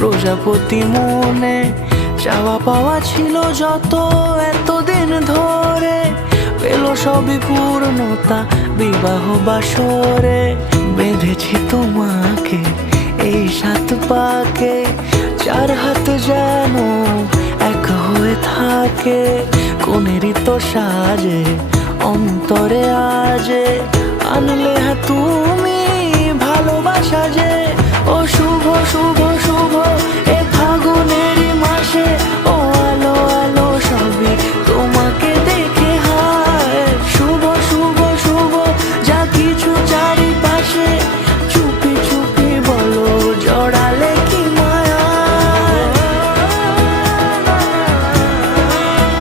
প্রজাপতি মনে চাওয়া পাওয়া ছিল যত এতদিন ধরে, পেল সবই পূর্ণতা বিবাহ বাসরে। বেঁধেছি তোমাকে এই 7 পাকে, 4 হাত যেন এক হয়ে থাকে। কোনেরই তো সাজে অন্তরে আজে আনলে তুমি ভালোবাসা যে। ও শুভ শুভ শুভ